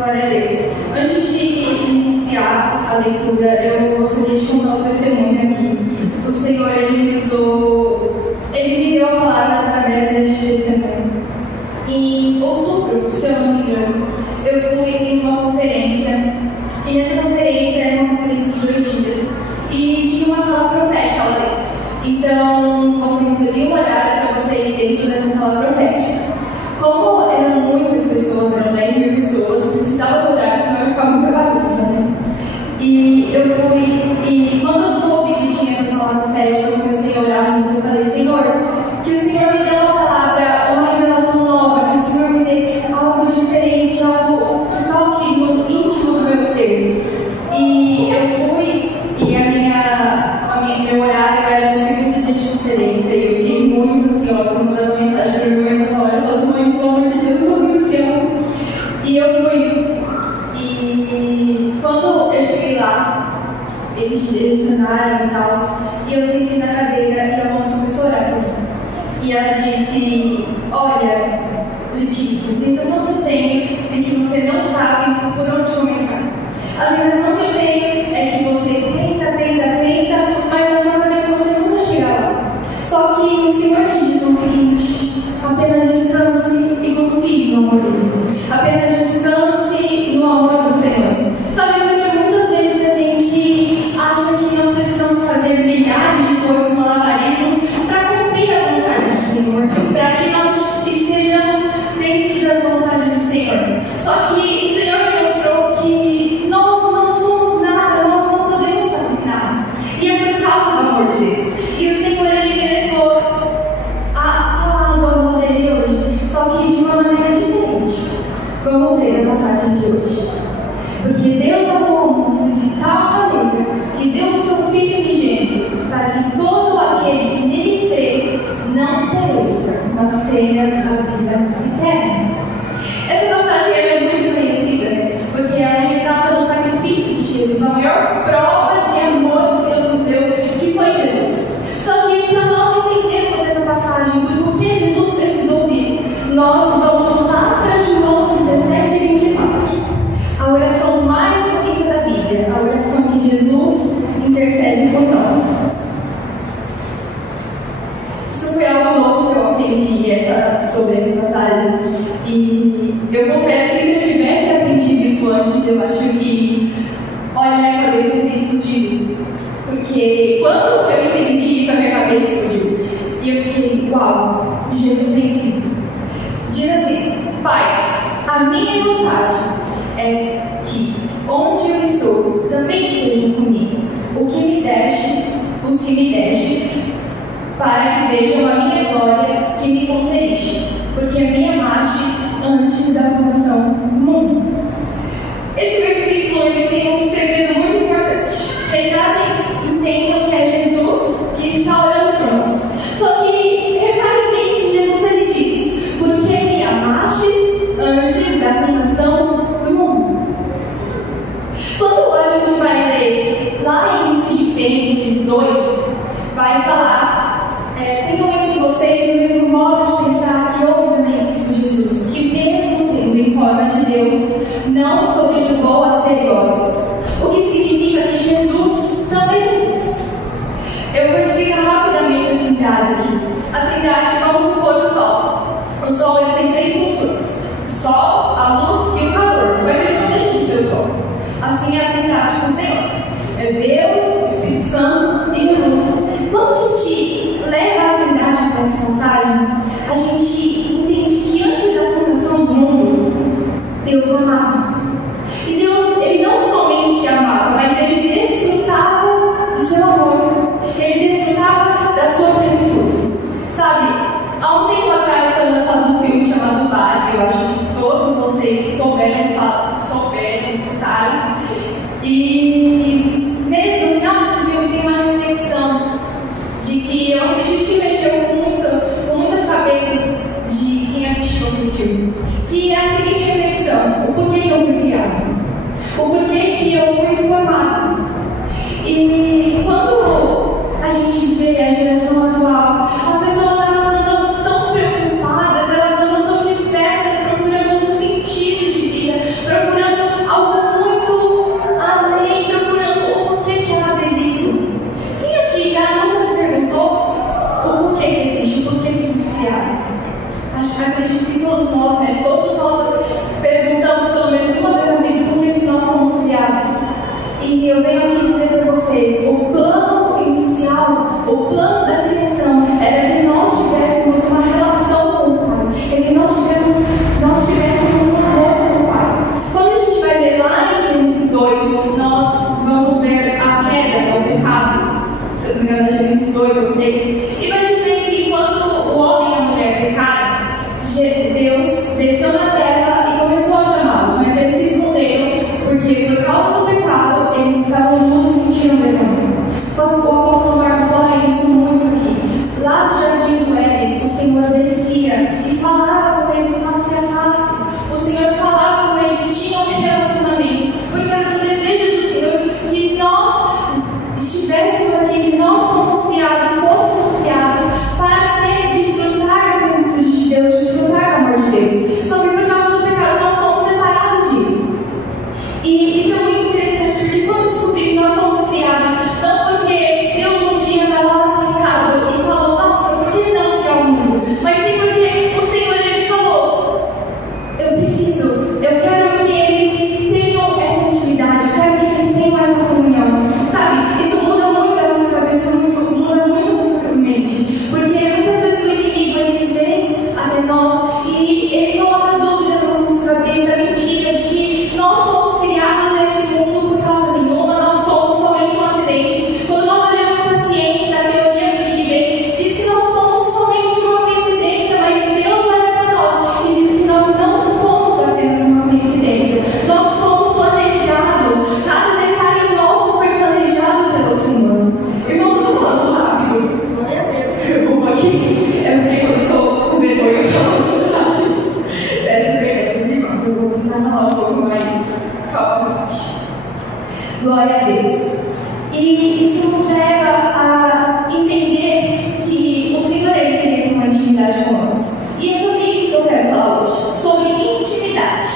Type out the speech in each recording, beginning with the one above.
Glória a Deus. Antes de iniciar a leitura, eu gostaria de contar um testemunho aqui. O Senhor, Ele me deu a palavra através deste testemunho. Em outubro, se eu não me engano, eu fui em uma conferência, e nessa conferência era uma conferência de 2 dias, e tinha uma sala profética lá dentro. Então, você recebia um horário para você ir dentro dessa sala profética. Como eram muitas pessoas, eram 10 mil pessoas, precisava do horário, senão ia ficar muita bagunça, né? E eu fui, e quando eu soube que tinha essa sala profética, eu comecei a orar muito. Eu falei: Senhor, que o Senhor me dê uma palavra, uma revelação nova, que o Senhor me dê algo diferente, algo que toque no íntimo do meu ser. E eu fui, e meu horário era no segundo dia de conferência, e eu fiquei muito ansiosa, mandando mensagem para minha mãe toda hora, falando: mãe, pelo amor de Deus, eu estou muito ansiosa. E eu fui, e quando eu cheguei lá, eles direcionaram e tal, e eu sentei na cadeira e a moça começou a orar por mim. E ela disse: olha, Letícia, a sensação que eu tenho é que você não sabe por onde começar. A sensação que eu tenho é que você tenta, mas na sua cabeça você nunca chega lá. Só que o Senhor te diz o seguinte: apenas descanse e confie no amor dele. Apenas descanse no amor do Senhor. Sabe, porque muitas vezes a gente acha que nós precisamos fazer milhares de coisas, malabarismos, para cumprir a vontade do Senhor, para que nós estejamos dentro das vontades do Senhor. Só que o Senhor me mostrou que nós não somos nada, nós não podemos fazer nada. E é por causa do amor de Deus. E o Senhor, Ele me levou a falar do amor dele hoje, só que de uma maneira diferente. Vamos ler a passagem de hoje. Porque Deus amou o mundo de tal maneira que deu o seu Filho unigênito, para que todo aquele que nele crê não pereça, mas tenha a vida eterna. Essa passagem é muito conhecida, porque ela retrata o sacrifício de Jesus, a maior prova de amor que Deus nos deu, que foi Jesus. Só que para nós entendermos essa passagem do porquê Jesus precisou vir, nós vamos lá para João 17:24. A oração mais bonita da Bíblia, a oração que Jesus intercede por nós. Isso foi algo novo que eu aprendi sobre essa passagem. E eu confesso que se eu tivesse aprendido isso antes, eu acho que, olha, minha cabeça teria explodido. Porque quando eu entendi isso, a minha cabeça explodiu. E eu fiquei: uau, Jesus é incrível. Diz assim: Pai, a minha vontade é que onde eu estou também estejam comigo. Os que me destes, para que vejam a minha glória que me conferistes, porque me amastes antes da fundação do mundo. Esse versículo, ele tem um segredo muito importante. Entendam que é Jesus que está orando por nós. Só que reparem bem que Jesus, ele diz: porque me amastes antes da fundação do mundo. Quando a gente vai ler lá em Filipenses 2, vai falar: tenham entre vocês o mesmo modo de pensar que houve também em Cristo Jesus, que mesmo sendo em forma de Deus, não subjugou a ser iguais. O que significa que Jesus também é Deus. Eu vou explicar rapidamente a Trindade aqui. A Trindade, vamos supor o Sol. O Sol, ele tem 3 funções: o Sol, a luz e o calor. Mas ele não deixa de ser o Sol. Assim é a Trindade com o Senhor. É Deus, o Espírito Santo e Jesus. Quando a gente leva a Trindade para essa passagem, a gente entende que antes da fundação do mundo, Deus amava. E Deus, ele não somente amava, mas ele desfrutava do seu amor. Ele desfrutava da sua plenitude. Sabe, há um tempo atrás foi lançado um filme chamado Barbie. Eu acho que todos vocês souberam, escutaram. E no final desse filme tem uma reflexão de que eu acredito que mexeu com muitas cabeças de quem assistiu aquele filme. Que é a seguinte reflexão: o porquê que eu fui criado? O porquê que eu fui formado? E quando a gente vê a geração atual, as pessoas elas andam tão preocupadas, elas andam tão dispersas, procurando um sentido de vida, procurando 13. E vai dizer que quando o homem e a mulher pecaram, Deus desceu na terra e começou a chamá-los, mas eles se esconderam, porque por causa do pecado eles estavam nus e sentiam vergonha. O apóstolo Marcos fala isso muito aqui. Lá no jardim do Éden, o Senhor descia e falava com eles face a face. O Senhor falava com eles, tinham um relacionamento, porque era do desejo do Senhor que nós estivéssemos aqui, que nós fôssemos criados para desfrutar da plenitude de Deus, desfrutar do amor de Deus. Só que por causa do pecado nós somos separados disso. E isso é muito interessante, porque quando descobri que nós somos criados, não porque Deus um dia estava lá sentado e falou, nossa, por que não criar o mundo? Mas sim porque o Senhor, Ele falou, eu quero que eles tenham essa intimidade, eu quero que eles tenham essa comunhão. Sabe, isso muda muito a nossa cabeça, muda muito a nossa mente, porque muitas vezes o inimigo, ele vem até nós e ele coloca dúvidas na nossa cabeça, mentiras, de que nós somos criados nesse mundo por causa nenhuma, nós somos somente um acidente. Quando nós olhamos para a ciência, a teoria do Big Bang diz que nós somos somente uma coincidência, mas Deus olha para nós e diz que nós não fomos apenas uma coincidência, nós somos planejados, cada detalhe nosso foi planejado pelo Senhor. Irmão, eu estou falando rápido. Eu vou aqui, é porque eu estou com vergonha, eu falo muito rápido. Peço perdão dos irmãos, eu vou tentar falar um pouco mais calmamente. Glória a Deus. E isso nos leva a entender que o Senhor, Ele queria ter uma intimidade com nós. E é sobre isso que eu quero falar hoje, sobre intimidade.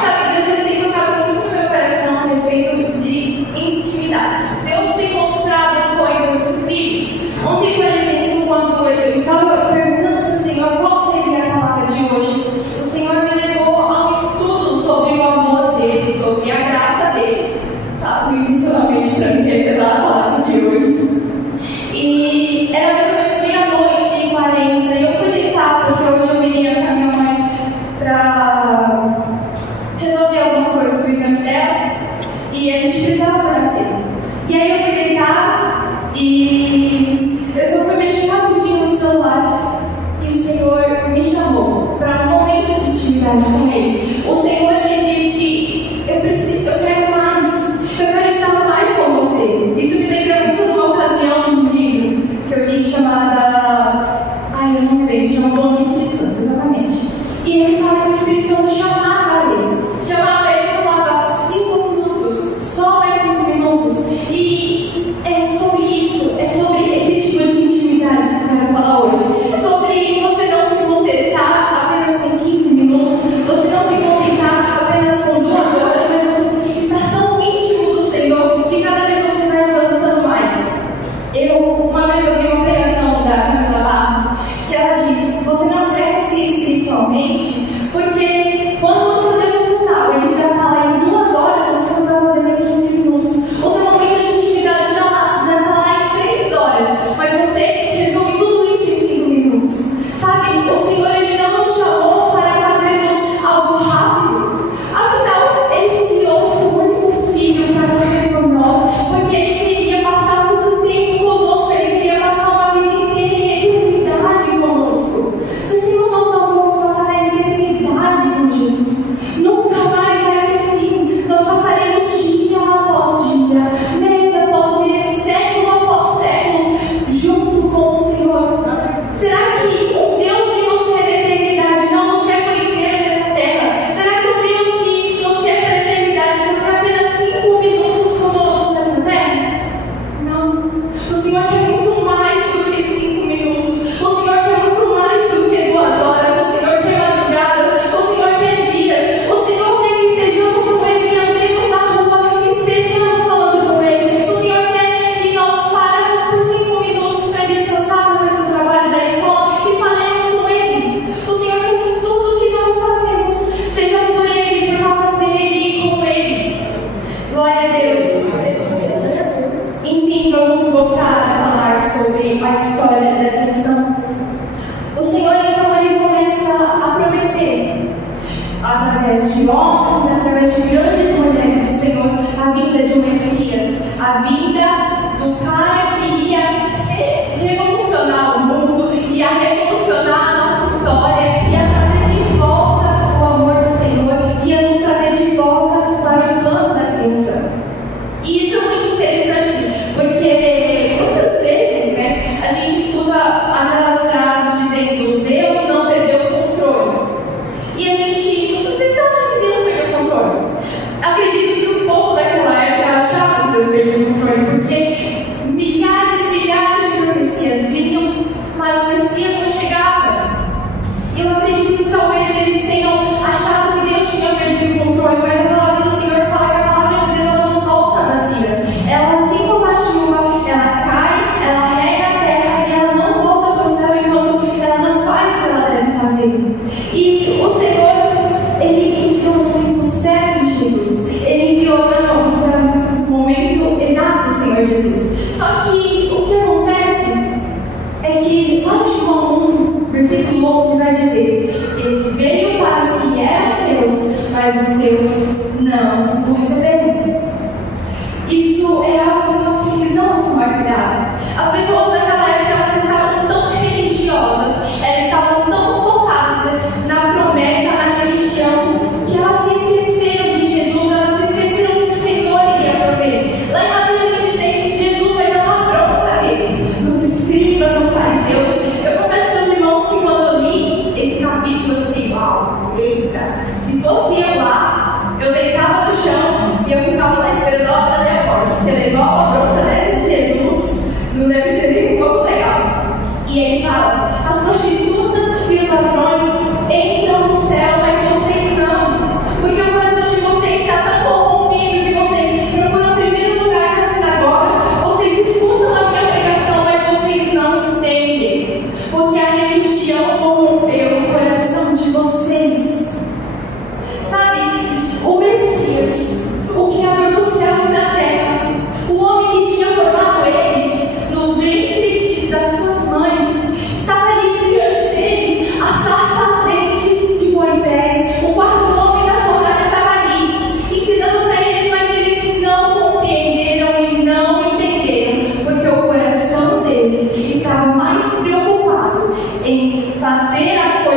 Sabe, Deus, Ele tem tocado muito no meu coração a respeito de intimidade. Deus tem mostrado coisas incríveis. Ontem, por exemplo, quando eu estava perguntando para o Senhor qual seria a palavra de hoje, o Senhor me levou a um estudo sobre o amor dele, sobre a graça dele. Tá? Intencionalmente para me revelar a palavra de hoje. E era mais ou menos meia-noite e 40. E eu fui deitar, porque hoje eu viria com a minha mãe para resolver algumas coisas do exame dela. E a gente precisava acordar cedo. E aí eu fui deitar e eu só fui mexer rapidinho no celular. E o Senhor me chamou para um momento de intimidade com Ele. O Senhor, Ele disse, eu quero mais. Eu quero estar mais com você. Isso me lembra muito de uma ocasião de um livro que eu li chamada... eu não me lembro, chama Dom do Espírito Santo, exatamente. E ele fala que o Espírito Santo chamava ele e falava 5 minutos, só mais 5 minutos. E é sobre isso, é sobre esse tipo de intimidade que eu quero falar hoje. É sobre você não se contentar apenas com 15 minutos, você não se contentar apenas com 2 horas, mas você estar tão íntimo do Senhor que cada vez você vai avançando mais. Uma vez eu vi uma pregação da Camila Barros, que ela diz, você não cresce espiritualmente porque quando você está devocional, ele já está lá em 2 horas, você não está fazendo em 15 minutos. O seu momento de intimidade já está lá em 3 horas, mas você resolve tudo isso em 5 minutos. Sabe, o Senhor, Ele não nos chamou para fazermos algo rápido. Afinal, Ele enviou o seu único filho para morrer por nós, porque Ele queria passar muito tempo conosco, Ele queria passar uma vida inteira em eternidade conosco. Vocês têm noção que nós vamos passar a eternidade com Jesus? Nunca mais vai ter fim. Nós passaremos dia após dia, mês após mês, século após século, junto com o Senhor. Será que um Deus que nos quer na eternidade não nos quer por inteiro nessa terra? Será que um Deus que nos quer pela eternidade só quer apenas 5 minutos conosco nessa terra? Não. O Senhor quer muito mais do que 5 minutos. O Senhor quer muito mais do que 2 horas. O Senhor quer madrugadas. O Senhor quer dias. O Senhor quer que estejamos com Ele, que andemos na rua e estejamos falando com Ele. O Senhor quer que nós paremos por 5 minutos para descansar no nosso trabalho da escola e falemos com Ele. O Senhor quer que tudo que nós fazemos seja por Ele, por causa dEle e com Ele. Glória a Deus. Enfim, vamos voltar a falar sobre a história da criação. O Senhor, então, Ele começa a prometer, através de homens, através de grandes mulheres do Senhor, a vinda de um Messias, a vinda do cara que ia revolucionar que lá em João 1, versículo 11, vai dizer: ele veio para os que eram seus, mas os seus não o receberam. Isso é algo que nós precisamos tomar cuidado. As pessoas daquela época, elas estavam tão religiosas, elas estavam tão focadas na promessa, na religião, que elas se esqueceram de Jesus, elas se esqueceram que o Senhor iria prover. Lá em Mateus 23, Jesus vai dar uma bronca deles, nos escribas, nos fariseus. Eu confesso para os irmãos que quando eu li esse capítulo, eu fiquei: uau, eita, se fosse eu lá, eu deitava no chão e eu ficava lá esperando a hora da minha porta, porque levar uma bronca dessa de Jesus não deve ser nem um pouco legal. E ele fala: as prostitutas e os ladrões entram no céu, mas vocês não, porque o coração de vocês está tão corrompido que vocês procuram o primeiro lugar nas sinagogas, vocês escutam a minha pregação, mas vocês não entendem, porque a religião corrompeu o coração de vocês. Sabe, o Messias, o Criador dos céus e da terra, o homem que tinha formado eles no ventre das suas mães, estava ali diante deles, a sarça ardente de Moisés, o quarto homem da fornalha estava ali, ensinando para eles, mas eles não compreenderam e não entenderam, porque o coração deles estava mais preocupado em fazer as coisas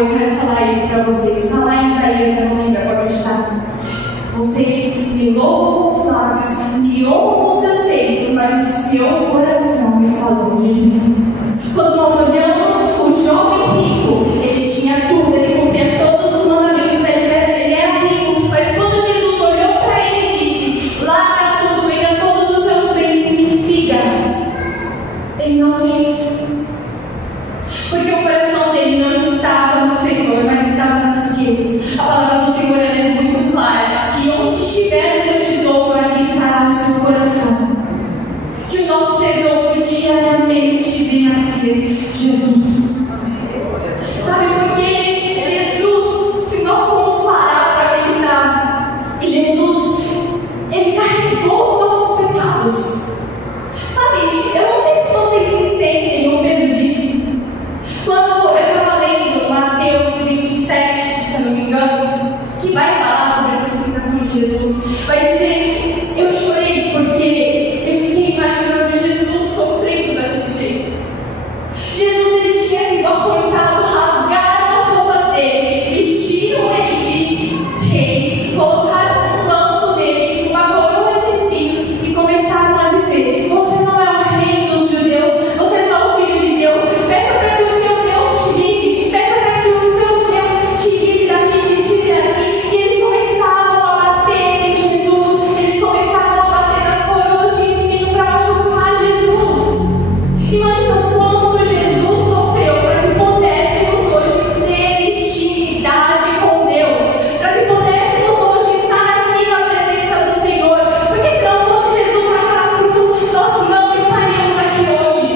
eu quero falar isso para vocês. Está lá em Isaías, eu não lembro agora onde está. Vocês me louvam com os lábios, me honram com seus feitos, mas o seu coração está longe de mim. Quando nós olhamos o jovem rico, ele tinha tudo, ele cumpria todos os mandamentos, ele era rico, mas quando Jesus olhou para ele e disse: larga tudo, venda todos os seus bens e me siga, ele não fez. Porque o coração dele não estava no Senhor, mas estava nas riquezas. A palavra do Senhor é muito clara, que onde estiver o seu tesouro, ali estará o seu coração. Que o nosso tesouro diariamente venha a ser Jesus. Sabe por quê? Jesus, se nós formos parar para pensar, Jesus, ele carregou os nossos pecados. Sabe, eu não sei se vocês entendem o peso disso. Quando eu estava lendo Mateus 27, se eu não me engano, que vai falar sobre a crucificação de Jesus, vai dizer: eu chorei porque eu fiquei imaginando Jesus sofrendo daquele jeito. Jesus, ele tinha sido açoitado, rasgaram as roupas dele, vestiram ele de rei, colocaram um manto nele, uma coroa de espinhos e começaram a dizer: você não é o rei dos judeus, você não é o filho de Deus, peça para que o seu Deus te livre, peça para que o seu Deus te livre daqui, te tire daqui. E eles começaram a bater em Jesus, eles começaram a bater nas coroas de espinho para machucar Jesus. Imagina o quanto Jesus sofreu para que pudéssemos hoje ter intimidade com Deus, para que pudéssemos hoje estar aqui na presença do Senhor, porque se não fosse Jesus naquela cruz, nós não estaríamos aqui hoje.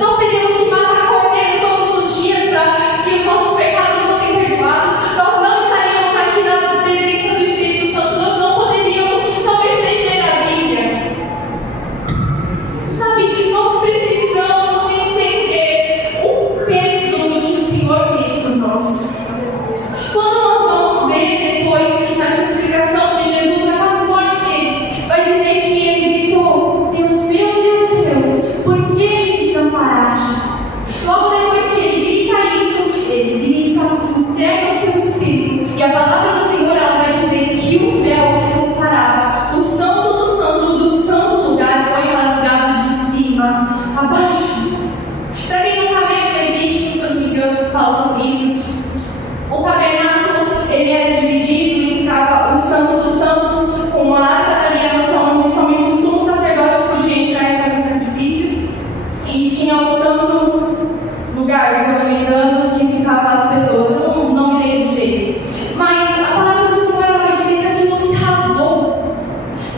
Nós teríamos que matar cordeiro todos os dias para que os nossos pecados fossem perdoados. Nós não estaríamos aqui na presença do Espírito Santo, nós não poderíamos talvez entender a Bíblia. Sabe, nós precisamos entender o peso do que o Senhor fez por nós. Quando nós vamos ver depois na crucificação de Jesus, na quase morte dele, vai dizer que ele gritou: Deus meu, por que me desamparaste? Logo depois que ele grita isso, ele grita, entrega o seu espírito. E a palavra do Senhor, ela vai dizer que o véu que separava o santo dos santos do santo lugar foi rasgado de cima a baixo. Para quem nunca leu Levítico, se eu não me engano, fala sobre isso. O tabernáculo, ele era dividido e ficava o santo dos santos com a arca da aliança, onde somente o sumo sacerdote podia entrar e fazer sacrifícios. E tinha o santo lugar, se eu não me engano, que ficava as pessoas. Eu não me lembro direito. Mas a palavra do Senhor, ela vai dizer que aquilo se rasgou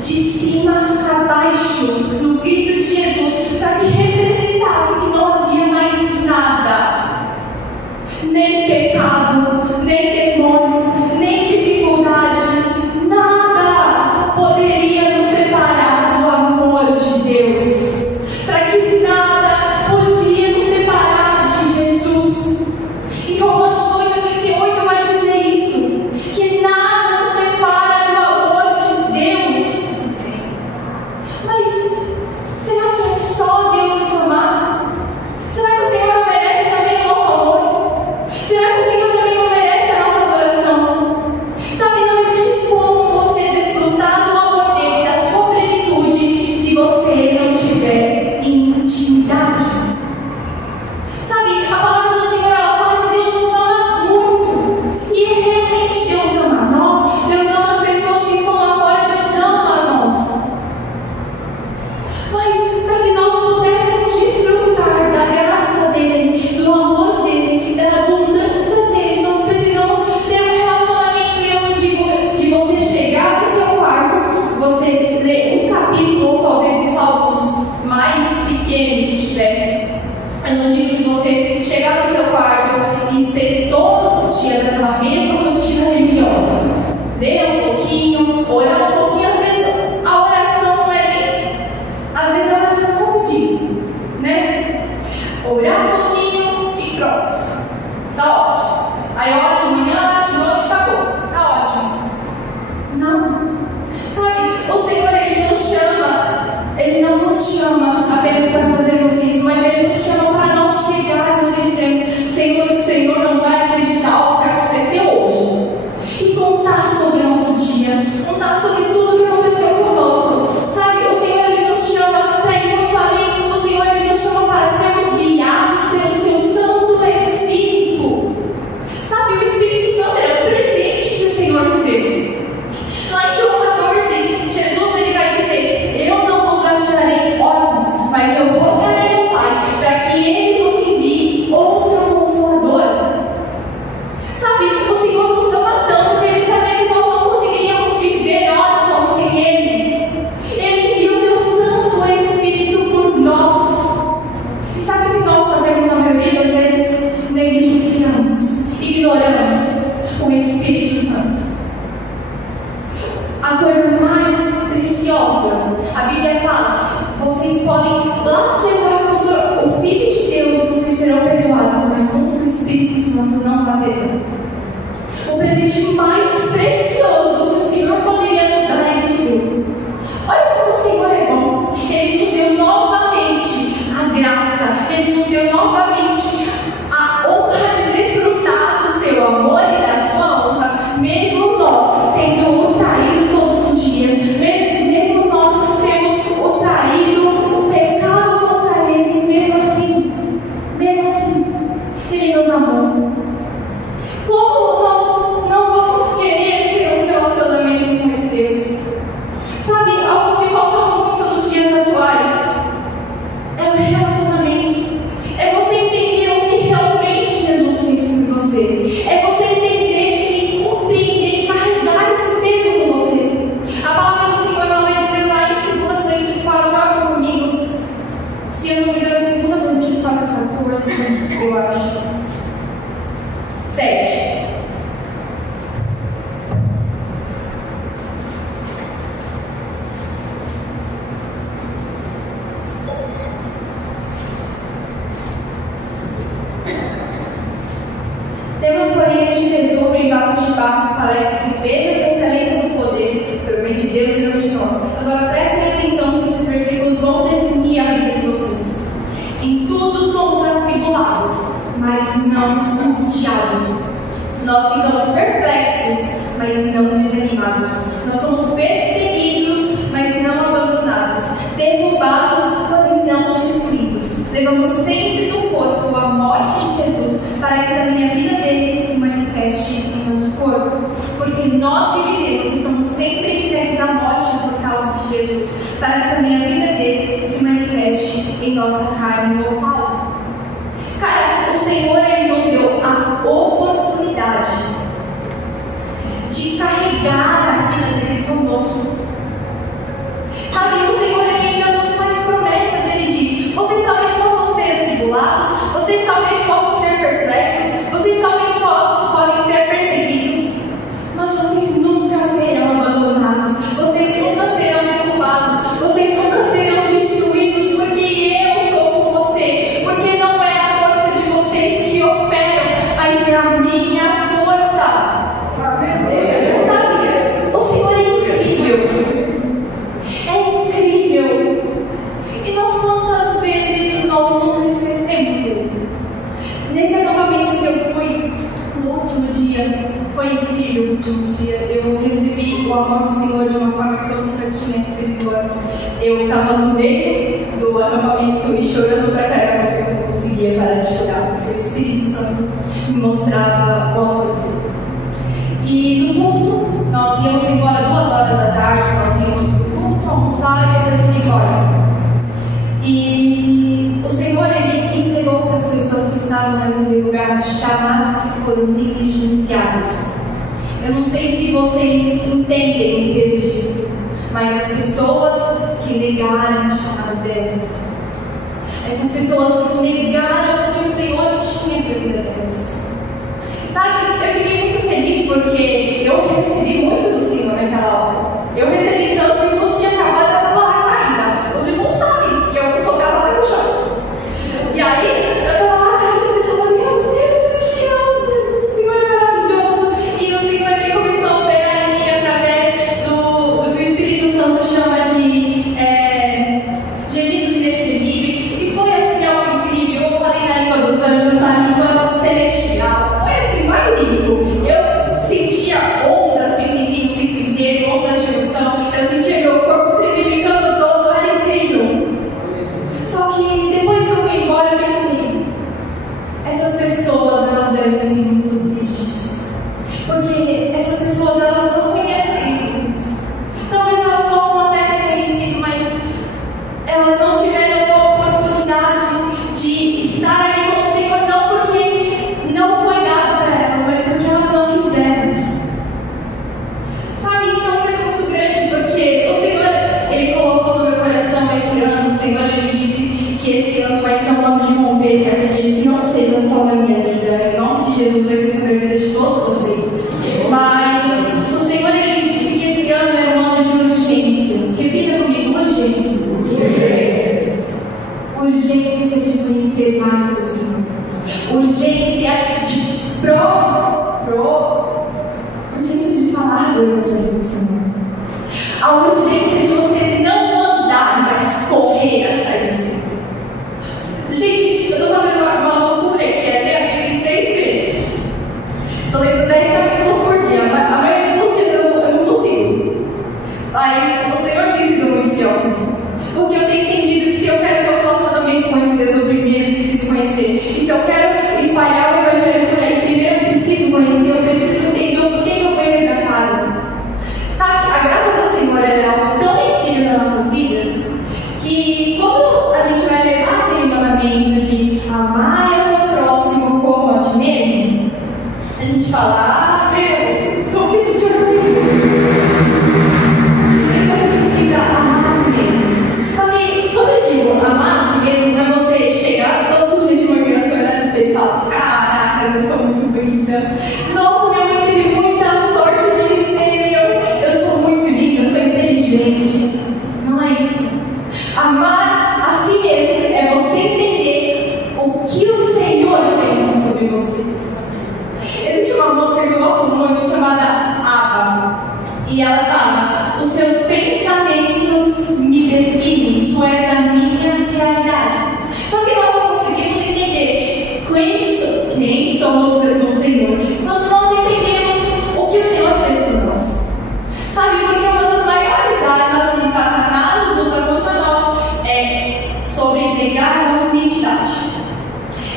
de cima a baixo, no grito de Jesus, para que representasse que não havia mais nada, nem pecado, nem demônio, nem dificuldade, nada poderia nos separar do amor de Deus, para que nada podia nos separar de Jesus. E Romanos 8:38 vai dizer isso, que nada nos separa do amor de Deus. Mas será que é só Deus nos amar? Será que o Senhor não merece também o nosso amor? Será que o Senhor também não merece a nossa adoração? Sabe, não existe como você desfrutar do amor dele, da sua plenitude, se você não tiver intimidade. Sabe, a palavra do Senhor, ela fala que Deus nos ama muito. E realmente Deus ama a nós, Deus ama as pessoas que estão lá fora, Deus ama a nós. Mas para que nós pudéssemos desfrutar da graça dele, do amor dele, da abundância dele, nós precisamos ter um relacionamento. Eu não digo de você chegar no seu quarto, você ler um capítulo ou talvez os salmos mais pequenos que tiver. Eu não digo de você chegar no seu quarto e ter todos os dias aquela mesma rotina religiosa. Ler um pouquinho, orar um pouquinho. Às vezes a oração não é nem... Às vezes a oração é só pedir, né? Orar um pouquinho e pronto. Tá ótimo. Aí ora de manhã, de noite, acabou. Tá ótimo. Não. Sabe, o Senhor, Ele não nos chama apenas para fazermos isso, mas Ele nos chama para nós chegarmos e dizermos: Senhor, o Senhor não vai acreditar coisa mais preciosa. A Bíblia fala: vocês podem blasfemar contra o Filho de Deus, vocês serão perdoados, mas contra o Espírito Santo não há perdão. O presente mais precioso que o Senhor poderia nos dar, Ele nos deu. Olha como o Senhor é bom. Ele nos deu novamente a graça, Ele nos deu novamente a honra de desfrutar do seu amor e da sua honra, mesmo nós tendo o traído todos os dias, mesmo nós temos o traído, o pecado contra Ele, mesmo assim, Ele nos amou. Como nós não vamos querer ter um relacionamento com esse Deus? Sabe, algo que falta muito nos dias atuais é o relacionamento. É você entender o que realmente Jesus fez por você. É você entender e compreender e carregar esse peso com você. A palavra do Senhor ela vai dizer lá em 2 Coríntios 4, abre comigo. Se eu não me engano, 2 Coríntios 4, 14, eu acho. 7. Temos, porém, este tesouro em vasos de barro, para que se veja a excelência do poder, pelo bem de Deus e não de nós. Agora prestem atenção que esses versículos vão definir a vida de vocês. Em tudo somos atribulados, mas não angustiados. Nós ficamos perplexos, mas não desanimados. Nós somos perseguidos, mas não abandonados. Derrubados, porém não destruídos. Levamos sempre no corpo a morte de Jesus, para que também a vida dele se manifeste em nosso corpo. Porque nós que vivemos estamos sempre entregues à morte por causa de Jesus, para que também a vida dele se manifeste em nossa carne mortal. Cara, o Senhor ele nos deu a oportunidade de carregar a vida dele conosco. Sabe, o Senhor ele ainda nos faz promessas. Ele diz: vocês talvez possam ser atribulados, vocês talvez possam ser perplexos, vocês talvez podem ser perseguidos, mas vocês nunca serão abandonados, vocês nunca serão derrubados, vocês nunca serão destruídos, porque eu sou com você, porque não é a força de vocês que operam, mas é a minha força. Sabe, o Senhor é incrível. É incrível. E nós quantas vezes nós nos esquecemos dele? Nesse acampamento que eu fui no último dia, foi incrível o último dia. Eu recebi o amor do Senhor de uma forma que eu nunca tinha recebido antes. Eu estava no meio do acampamento e chorando pra caramba, porque eu não conseguia parar de chorar, porque o Espírito Santo me mostrava o amor dele. E no culto, nós íamos embora 2 horas da tarde, nós íamos pro culto, almoçar e depois ir embora. E o Senhor, ele entregou para as pessoas que estavam naquele lugar chamados que foram negligenciados. Eu não sei se vocês entendem o peso disso, mas as pessoas que negaram o chamado delas, essas pessoas negaram o que o Senhor tinha para a vida delas. Sabe, eu fiquei muito feliz porque eu recebi muito do Senhor naquela hora. Eu recebi tanto que o curso tinha acabado e estava lá caída. Os irmãos sabem que eu sou casada no chão. E aí, eu estava lá caída e falando: meu Deus, eu te amo, Jesus, o Senhor é maravilhoso. E o Senhor ele começou a operar em mim através do que o Espírito Santo chama de gemidos inexprimíveis. E foi assim algo incrível. Eu falei na língua dos anjos, na língua celestial. Foi assim, magnífico. Eu sentia ondas vindo em mim o tempo inteiro, ondas de emoção. a urgência de você não andar, mas correr atrás do Senhor. Gente, eu estou fazendo uma loucura que é ler a Bíblia 3 vezes. Estou lendo 10 capítulos por dia, mas a maioria dos dias eu não consigo. Mas o Senhor tem sido muito fiel comigo. Porque eu tenho entendido que se eu quero ter um relacionamento com esse Deus, eu primeiro preciso conhecer. E se eu quero espalhar o Evangelho por aí, primeiro eu preciso conhecer, eu preciso entender o porquê que eu fui resgatado. Sabe, a graça do Senhor é algo tão incrível nas nossas vidas, que quando a gente vai levar aquele mandamento de amar ao seu próximo como a ti mesmo, a gente fala, meu, como que a gente vai fazer isso? Você precisa amar a si mesmo. Só que quando eu digo amar a si mesmo, não é você chegar todos os dias de manhã, se olhar no espelho e falar, caracas, eu sou muito bonita. Nossa, minha mãe teve muita sorte de me ter, eu sou muito linda, eu sou inteligente. Não é isso. Amar a si mesmo é você entender o que o Senhor pensa sobre você. Existe uma música que eu gosto muito chamada Abba. E ela fala, os seus pensamentos me definem, tu és a minha realidade. Só que nós só conseguimos entender quem somos no Senhor quando nós entendemos o que o Senhor fez por nós. Sabe, porque uma das maiores armas que Satanás usa contra nós é sobre negar a nossa identidade.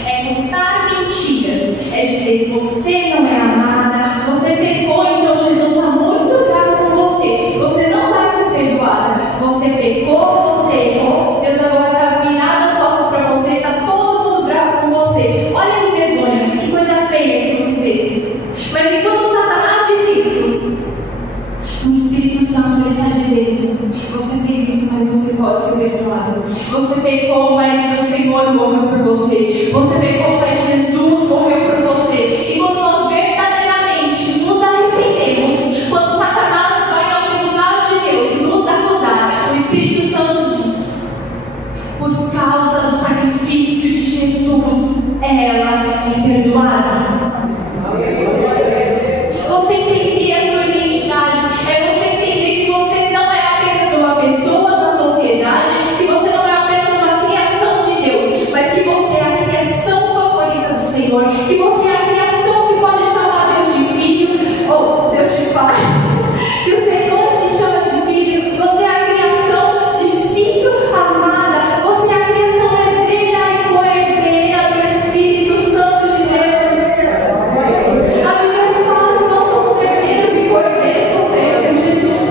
É contar mentiras, é dizer que você não é amada, você pecou, então Jesus está muito bravo com você, você não vai ser perdoada, você pecou, você errou, Deus agora está virado as costas para você, está todo mundo bravo com você. Olha que vergonha, que coisa feia que você fez. Mas enquanto Satanás diz isso, o Espírito Santo está dizendo, você fez isso, mas você pode ser perdoado. Você pecou, mas o Senhor morreu por você. Você pecou, mas Jesus morreu por você. E quando nós verdadeiramente nos arrependemos, quando Satanás vai ao tribunal de Deus e nos acusar, o Espírito Santo diz, por causa do sacrifício de Jesus, ela é perdoada. Você entender a sua identidade é você entender que você não é apenas uma pessoa da sociedade, que você não é apenas uma criação de Deus, mas que você é a criação favorita do Senhor, que você é a criação que pode chamar Deus de filho, ou Deus de pai, que o Senhor te chama de filho, você é a criação de filho amada, você é a criação herdeira e co-herdeira do Espírito Santo de Deus. A Bíblia fala que nós somos herdeiros e co-herdeiros com Jesus.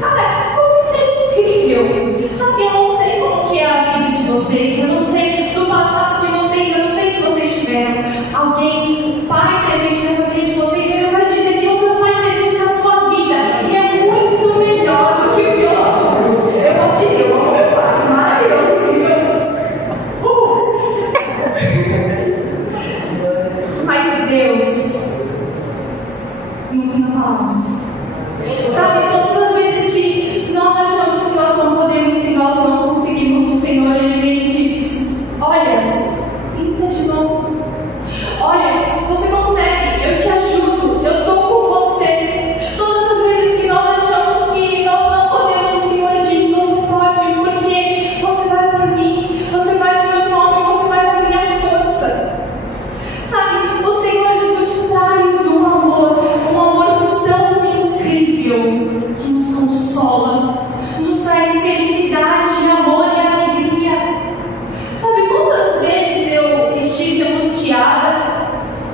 Cara, como isso é incrível! Sabe, eu não sei como que é a vida de vocês, eu não sei do passado de vocês, eu não sei se vocês tiveram alguém, um pai presente na família de vocês, mas eu quero dizer que Deus é um pai presente na sua vida e é muito melhor do que o biológico. Eu posso dizer, eu amo meu pai, maravilhoso, incrível. Mas Deus nunca não falamos. Sabe, todas as vezes que nós achamos que nós não podemos, que nós não conseguimos, o Senhor, Ele vem e diz, olha, tenta de novo. Olha, você consegue, eu te ajudo, eu estou com você. Todas as vezes que nós achamos que nós não podemos, o Senhor diz, você pode, porque você vai por mim, você vai no meu nome, você vai na minha força. Sabe, o Senhor nos traz um amor tão incrível que nos consola, nos traz felicidade, amor e alegria. Sabe quantas vezes eu estive angustiada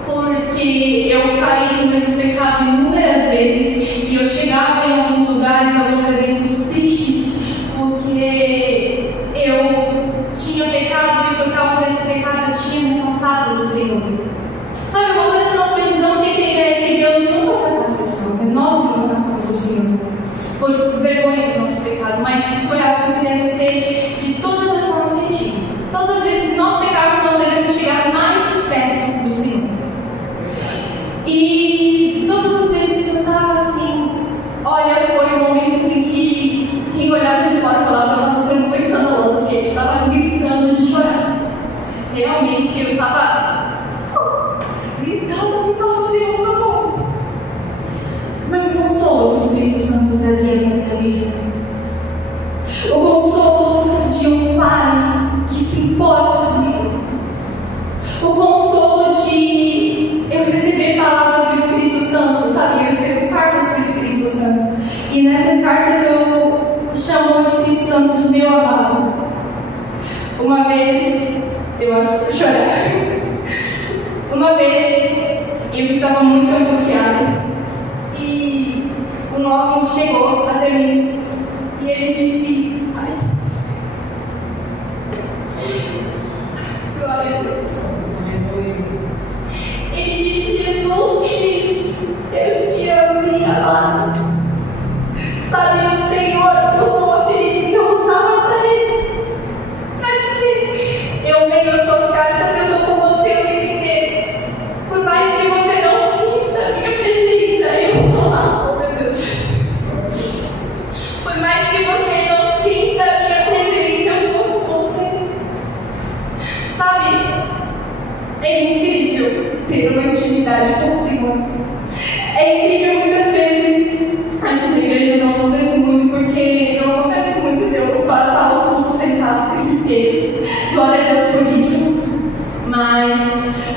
porque eu caí no mesmo pecado inúmeras vezes e eu chegava em alguns lugares, alguns eventos tristes porque eu tinha pecado e por causa desse pecado eu tinha me afastado do Senhor. Sabe, uma coisa que nós precisamos entender é que Deus nunca se afasta de nós, é nós que nos afastamos do Senhor por vergonha do nosso pecado, mas isso é algo que deve ser de todas as formas sentido. Todas as vezes que nós pecarmos, nós devemos chegar mais perto do Senhor. E todas as vezes que eu estava assim, olha, foi momentos em que quem olhava de fora falava que eu estava sendo muito escandalosa, porque eu estava gritando de chorar. Realmente eu estava gritando assim, falando, Deus, socorro. Mas o consolo que o Espírito Santo trazia para mim uma vez, eu acho que vou chorar. Uma vez, eu estava muito angustiada e um homem chegou até mim e ele disse: ai, glória a Deus. Ele disse: Jesus te diz, eu te amo, minha amada. Sabe, o Senhor usou o apelido que eu usava para ele, para dizer: eu leio as suas cartas, eu estou com você o tempo inteiro. Por mais que você não sinta a minha presença, eu estou lá, oh meu Deus. Por mais que você não sinta a minha presença, eu estou com você. Sabe, é incrível ter uma intimidade com o Senhor. É incrível muitas vezes aqui na igreja não acontece muito, porque não acontece muito de eu passar os cultos sentado o tempo inteiro. Glória a Deus por isso. Mas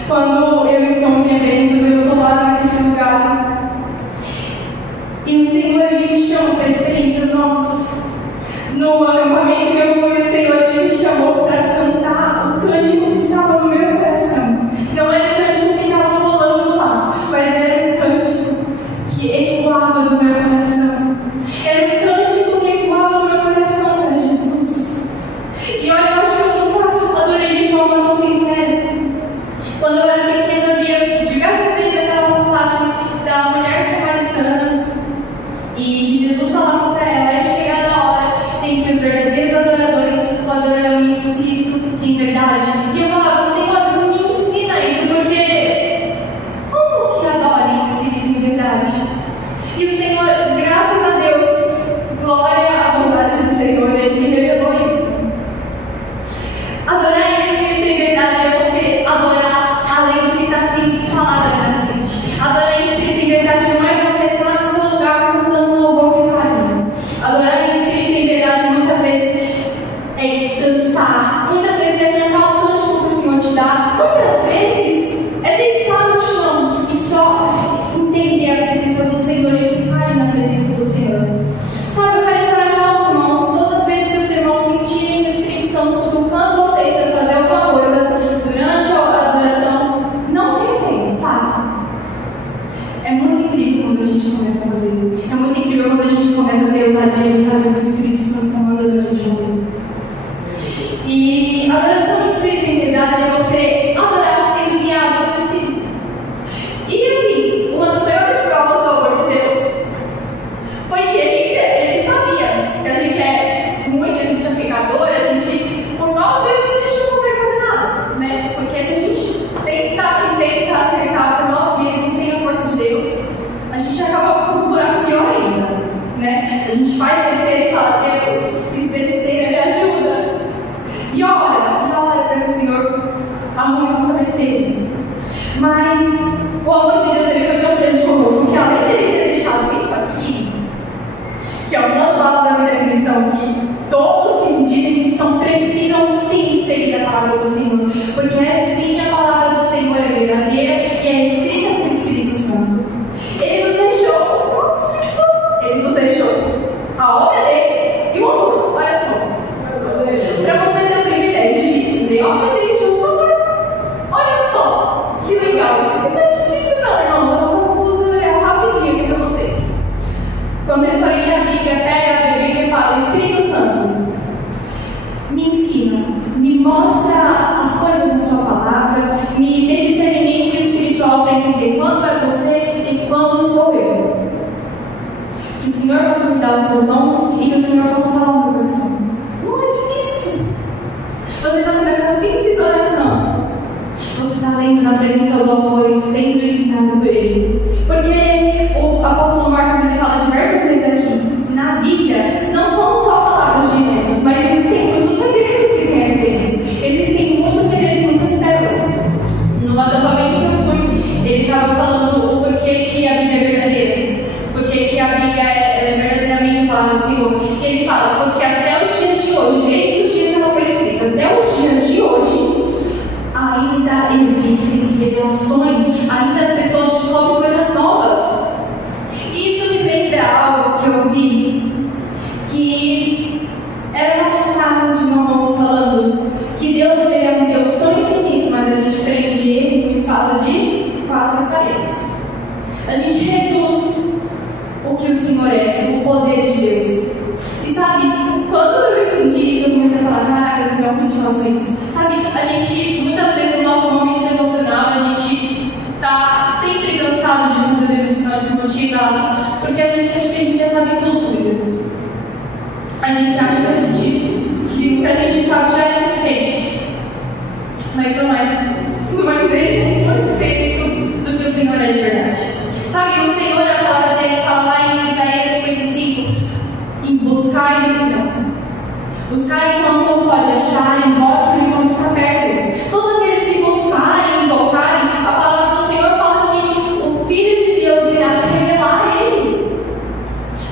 quando eu estou em eventos, eu estou lá naquele lugar e o Senhor ele me chama para experiências novas. No acampamento que eu fui, o Senhor ele me chamou para cantar o cântico que estava no meu coração. Não era o cântico que estava rolando lá, mas era um cântico que ecoava do meu coração. Era um cântico que ecoava do meu coração para Jesus. E olha, eu acho que eu nunca adorei de forma tão sincera. Quando eu era pequena, eu via diversas vezes aquela passagem da mulher samaritana e Jesus falava para ela: é chegada a hora em que os verdadeiros adoradores o adorarão em espírito e em verdade. E eu falava: Senhor, me ensina isso, porque como que adora em espírito e em verdade? E o Senhor, graças a Deus, glória à bondade do Senhor, Ele me revelou isso. Adorar em espírito e em verdade é você adorar além do que está sendo falado na frente. Adorar em espírito e em verdade não é você estar no seu lugar cantando louvor que carinho. Adorar em espírito e em verdade muitas vezes é dançar, muitas vezes é cantar o cântico que o Senhor te dá, muitas vezes é deitar no chão e só entender a presença do Senhor e ficar ali na presença do Senhor. Sabe, eu quero encorajar os irmãos, todas as vezes que os irmãos sentirem o Espírito Santo cutucando vocês para fazer alguma coisa durante a adoração, não se retém, façam. É muito incrível quando a gente começa a fazer. É muito incrível quando a gente começa a ter ousadia de fazer o que o Espírito Santo está mandando a gente fazer. E a adoração em espírito e em verdade é você adorar sendo guiado pelo Espírito. E assim, uma das maiores provas do amor de Deus foi que ele sabia que a gente é pecador, a gente, por nós mesmos, a gente não consegue fazer nada, né? Porque se a gente tenta acertar por nós mesmos sem a força de Deus, a gente acaba com um buraco pior ainda, né? A gente faz besteira e fala: Deus, fiz besteira, me ajuda. E ora para que o Senhor arrume nossa besteira. Mas o amor de Deus ele foi tão grande conosco que além dele ter deixado isso aqui, que é o manual da vida cristã, que todos que dizem cristão precisam sim seguir a palavra do Senhor, porque é sim a palavra do Senhor é verdadeira e é escrita pelo Espírito Santo. Ele nos deixou Ele nos deixou a obra dele e o autor. Olha só, para você ter o privilégio de ler a obra dele junto com o autor. Olha só, que legal. Não é difícil não, irmãos. Eu vou fazer um tutorial rapidinho aqui para vocês. Quando vocês forem ler a Bíblia, pega a Bíblia e fala: Espírito Santo, me ensina, me mostra as coisas da sua palavra, me dê discernimento espiritual para entender quando é você e quando sou eu. Que o Senhor possa me dar os seus dons e que o Senhor possa falar no meu coração. Não é difícil. Você está fazendo essa simples oração. Você está lendo na presença do autor e sendo ensinado por ele. Porque o apóstolo Marcos ele fala diversas vezes aqui, na Bíblia, não são só palavras diretas, mas existem muitos segredos que tem aqui dentro. Existem muitos segredos, muitas pérolas. No acampamento que eu fui, ele estava falando o porquê que a Bíblia é verdadeira. Porque que a Bíblia é verdadeiramente a palavra do Senhor. E ele fala: porque até os dias de hoje, desde os dias que ela foi escrita, até os dias de hoje, ainda existem revelações, ainda as pessoas descobrem coisas novas. Isso me lembra algo que eu vi, que era uma postagem de uma moça falando que Porque a gente acha que a gente já sabe tudo sobre Deus. A gente acha que o que a gente sabe já é suficiente. Mas não é. Não é nem 1% do que o Senhor é de verdade. Sabe, o Senhor, a palavra dele fala lá em Isaías 55, em buscar e não. Buscar enquanto pode achar, invoque enquanto está perto. Todos aqueles que buscarem, invocarem, a palavra do Senhor fala que o Filho de Deus irá se revelar a ele.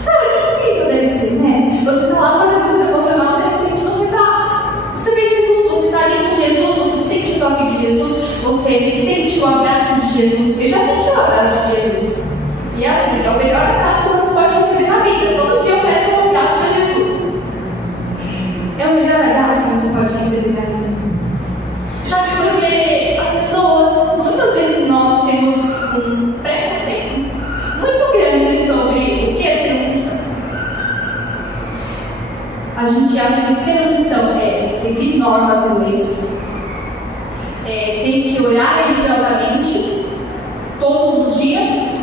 Cara, que incrível deve ser, né? Você está lá fazendo seu devocional, de repente você vê Jesus, você está ali com Jesus, você sente o toque de Jesus, você sente o abraço de Jesus. Eu já senti o abraço de Jesus. E assim, é o melhor abraço que você pode receber na vida. Todo dia eu peço um abraço para Jesus. É o melhor abraço que você pode receber na vida. Sabe, porque as pessoas, muitas vezes nós temos um preconceito muito grande sobre o que é ser um cristão. A gente acha que ser um cristão é seguir normas e leis, tem que orar religiosamente todos os dias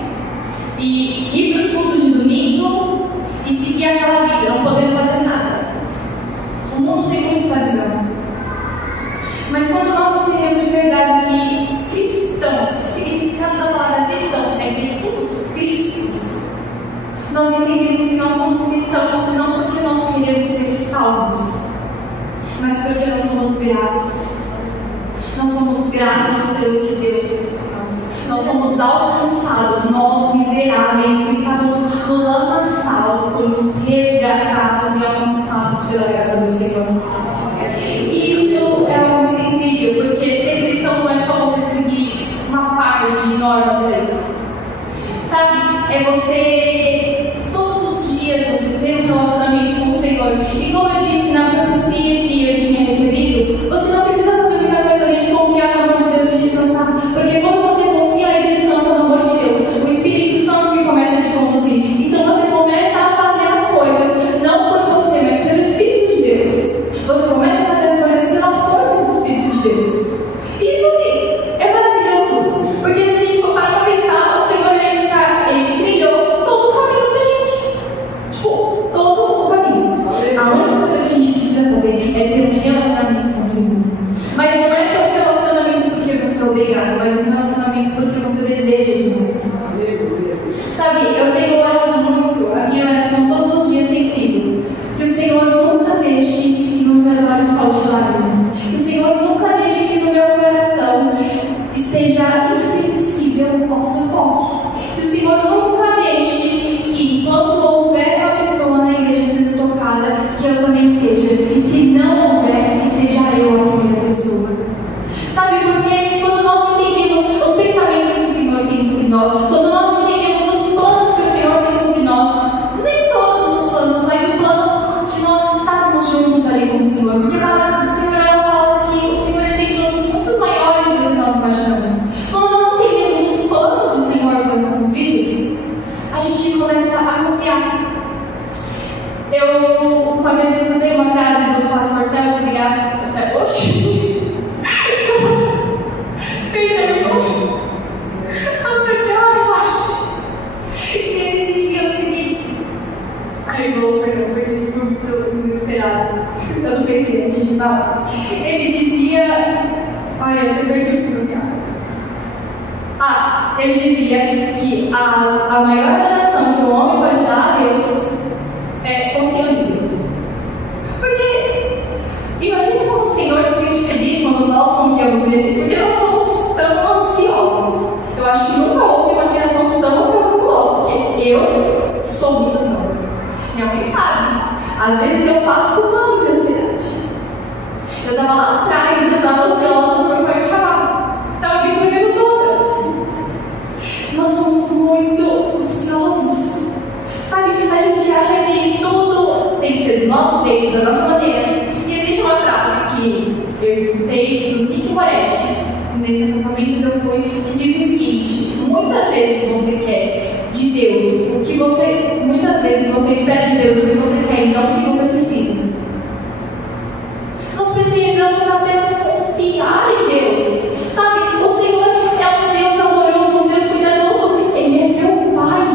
e ir para os cultos de domingo e seguir aquela vida, não podendo fazer nada. O mundo tem muito essa visão. Mas quando nós entendemos de verdade que cristão, o significado da palavra cristão é pequenos cristos, nós entendemos que nós somos cristãos não porque nós queremos ser salvos, mas porque nós somos gratos. Nós somos gratos pelo que Deus fez por nós. Nós somos alcançados, nós miseráveis, que estávamos no lamaçal, fomos resgatados e alcançados pela graça do Senhor. Isso é algo muito incrível, porque ser cristão não é só você seguir uma parte de normas e leis. Sabe, é você, todos os dias, você ter um relacionamento com o Senhor. E como eu disse na profecia que eu tinha recebido, você não precisa fazer muita coisa além de confiar no amor de Deus e descansar. Porque quando você confia e descansa no amor de Deus, o Espírito Santo que começa a te conduzir. Então você começa a fazer as coisas, não por você, mas pelo Espírito de Deus. Você começa a fazer as coisas pela força do Espírito de Deus. Isso sim, é maravilhoso. Porque se a gente for parar para pensar, o Senhor ele trilhou todo o caminho pra gente. Tipo, todo o caminho. A única coisa que a gente precisa fazer é ter um relacionamento com o Senhor. Mas não é ter um relacionamento porque você é obrigado, mas um relacionamento porque você deseja demais. Sabe, eu tenho orado muito, a minha oração todos os dias tem sido que o Senhor nunca deixe que nos meus olhos falte lágrimas. Que o Senhor nunca deixe que no meu coração esteja insensível ao seu toque. Que o Senhor nunca deixe que, enquanto houver uma pessoa na igreja sendo tocada, que eu também seja. E se não houver, que seja eu a primeira pessoa. Sabe, porque quando nós entendemos os pensamentos que o Senhor tem sobre nós, quando nós entendemos os planos que o Senhor tem sobre nós, nem todos os planos, mas o plano de nós estarmos juntos ali com o Senhor. Porque a palavra do Senhor ela fala que o Senhor tem planos muito maiores do que nós imaginamos. Quando nós entendemos os planos do Senhor para as nossas vidas, a gente começa a confiar. Eu uma vez escutei uma frase do pastor Telso Vigar. Oxi! E ele dizia o seguinte. Ai, irmãos, perdão, foi isso, foi muito inesperado. Eu não pensei antes de falar. Ele dizia. Ai, eu até perdi o fio do piada. Ele dizia que a maior oração que o homem pode dar a Deus é confiar em Deus. Porque imagina como o Senhor se sente feliz quando nós confiamos nele, porque nós somos tão ansiosos. Eu acho que nunca houve uma geração tão ansiosa como nós, porque eu sou muito ansiosa. E alguém sabe, às vezes eu passo mal de ansiedade. Eu estava lá atrás, eu estava ansiosa por pai me chamar. Estava me tremendo toda. Nós somos muito ansiosos. Sabe, a gente acha que tudo tem que ser do nosso jeito, da nossa maneira. E existe uma frase que eu escutei do Nick Moretti, nesse acampamento que eu fui, que diz o seguinte: muitas vezes você quer de Deus o que você, muitas vezes você espera de Deus o que você quer e não o que você precisa. Nós precisamos apenas confiar em Deus. Sabe, o Senhor é um Deus amoroso, um Deus cuidadoso. Ele é seu Pai.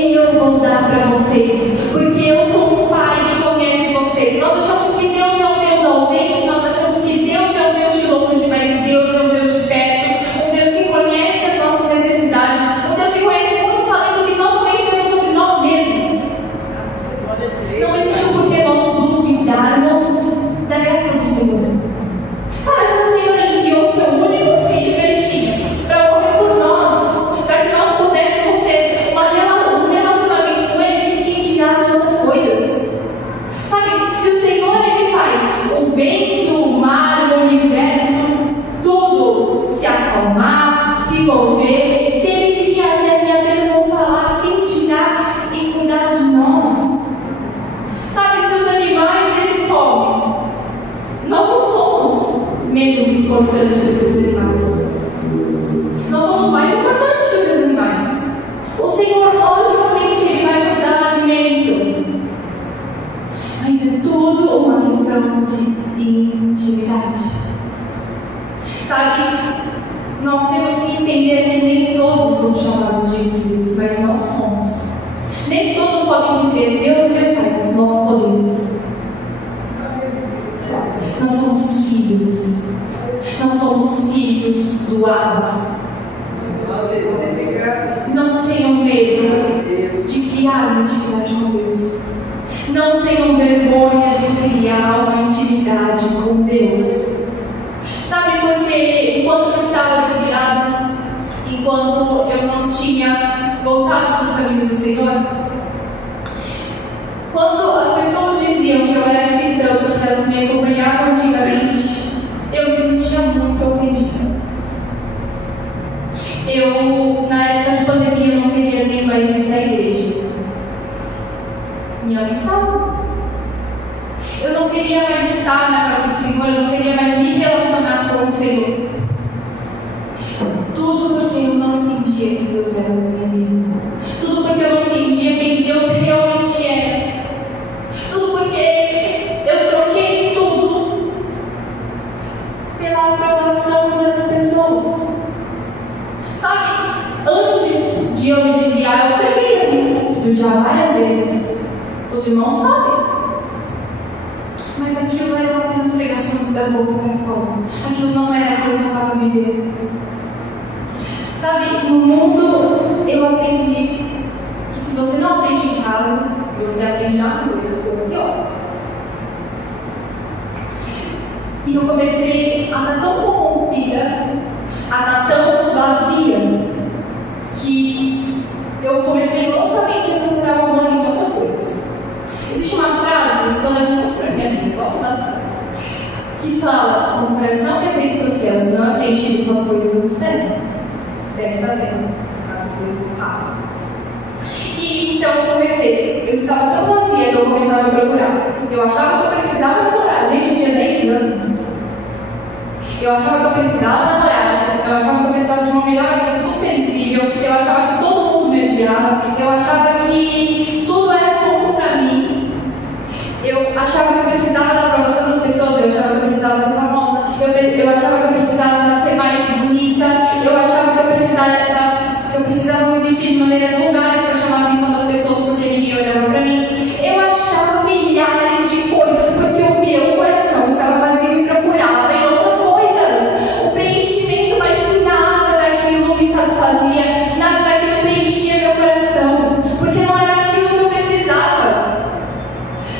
eu vou dar para vocês, porque eu sou um pai que conhece vocês. Nós achamos que Deus é um Deus ausente, nós achamos que Deus é um Deus de longe, mas Deus é um Deus de perto, um Deus que conhece as nossas necessidades, um Deus que conhece muito além do que nós conhecemos sobre nós mesmos. Não existe um porquê nós duvidarmos da graça do Senhor. Cara, se o Senhor enviou o seu único filho que ele tinha para morrer por nós, para que nós pudéssemos ter um relacionamento com ele, quem dirá as outras coisas? Sabe, se o Senhor ele faz o vento, o mar, o universo, tudo se acalmar, se envolver, se ele vier até mim apenas vou falar, quem dirá em cuidar de nós? Sabe, se os animais eles comem, nós não somos menos importantes do que os animais. Nós somos mais importantes do que os animais. O Senhor, logicamente, ele vai nos dar alimento. Mas é tudo uma questão de intimidade. Sabe, nós temos que entender que nem todos são chamados de filhos, mas nós somos. Nem todos podem dizer, Deus é meu Pai, mas nós podemos. Nós somos filhos. Nós somos filhos do Abba. Não tenham medo de criar uma intimidade com Deus. Não tenham vergonha de criar uma intimidade com Deus. Sabe por quê? Enquanto eu estava desviada, enquanto eu não tinha voltado para os caminhos do Senhor, quando as pessoas diziam que eu era cristã porque elas me acompanhavam antigamente, eu me sentia muito ofendida. Eu, na época de pandemia, não queria nem mais ir para a igreja. Minha mãe sabe. Eu não queria mais estar na casa do Senhor, eu não queria mais me relacionar com o Senhor. Tudo porque eu não entendia que Deus era minha amiga. Tudo porque eu não entendia quem Deus realmente é. Tudo porque eu troquei tudo pela aprovação das pessoas. Sabe, antes de eu me desviar, eu preguei aqui no púlpito já várias vezes. Os irmãos sabem. Mas aquilo eram apenas pregações da boca para fora. Aquilo não era aquilo que eu estava vivendo. Sabe, no mundo eu aprendi que se você não aprende em casa, você aprende na rua, ou pior. E eu comecei a estar tão corrompida, a estar tão vazia, que eu comecei loucamente a procurar o amor em outras coisas. Existe uma frase, eu levo muito para minha vida, eu gosto das frases, que fala: o coração é feito para os céus, não é preenchido com as coisas do céu. Desta terra, caso foi rápido. E então eu estava tão vazia que eu começava a me procurar. Eu achava que eu precisava namorar. Gente, eu tinha 10 anos. Eu achava que eu precisava namorar. Eu achava que eu precisava de uma melhor amiga super incrível. Eu achava que todo mundo me odiava. Eu achava que tudo era contra mim. Eu achava que eu precisava da aprovação das pessoas. Eu achava que eu precisava ser famosa. Eu achava que eu precisava ser mais bonita. Eu achava que eu precisava me vestir de maneiras vulgares para chamar a atenção das pessoas porque ninguém olhava para mim. Eu achava milhares de coisas porque o meu coração estava vazio e procurava em outras coisas. O preenchimento, mas nada daquilo me satisfazia, nada daquilo preenchia meu coração, porque não era aquilo que eu precisava.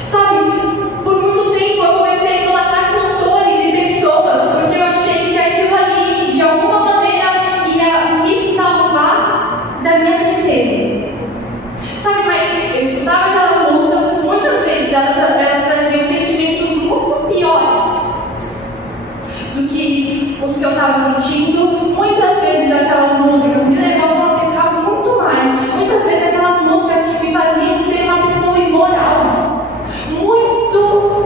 Sabe, por muito tempo eu comecei a idolatrar cantores e pessoas porque eu achei que aquilo ali, de alguma maneira, ia me salvar da minha tristeza. Sabe, mas eu escutava aquelas músicas, muitas vezes elas traziam sentimentos muito piores do que os que eu estava sentindo. Muitas vezes aquelas músicas me levavam a pecar muito mais. Muitas vezes aquelas músicas me faziam ser uma pessoa imoral. Muito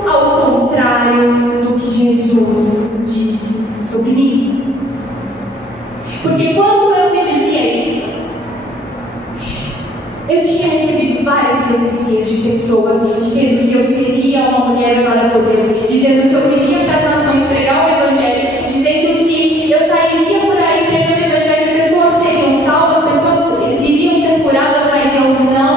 ao contrário do que Jesus disse sobre mim. Porque quando eu me desviei, eu tinha recebido várias profecias de pessoas dizendo que eu seria uma mulher usada por Deus, dizendo que eu iria para as nações pregar o Evangelho, dizendo que eu sairia por aí pregando o Evangelho e pessoas seriam salvas, pessoas iriam ser curadas, mas eu não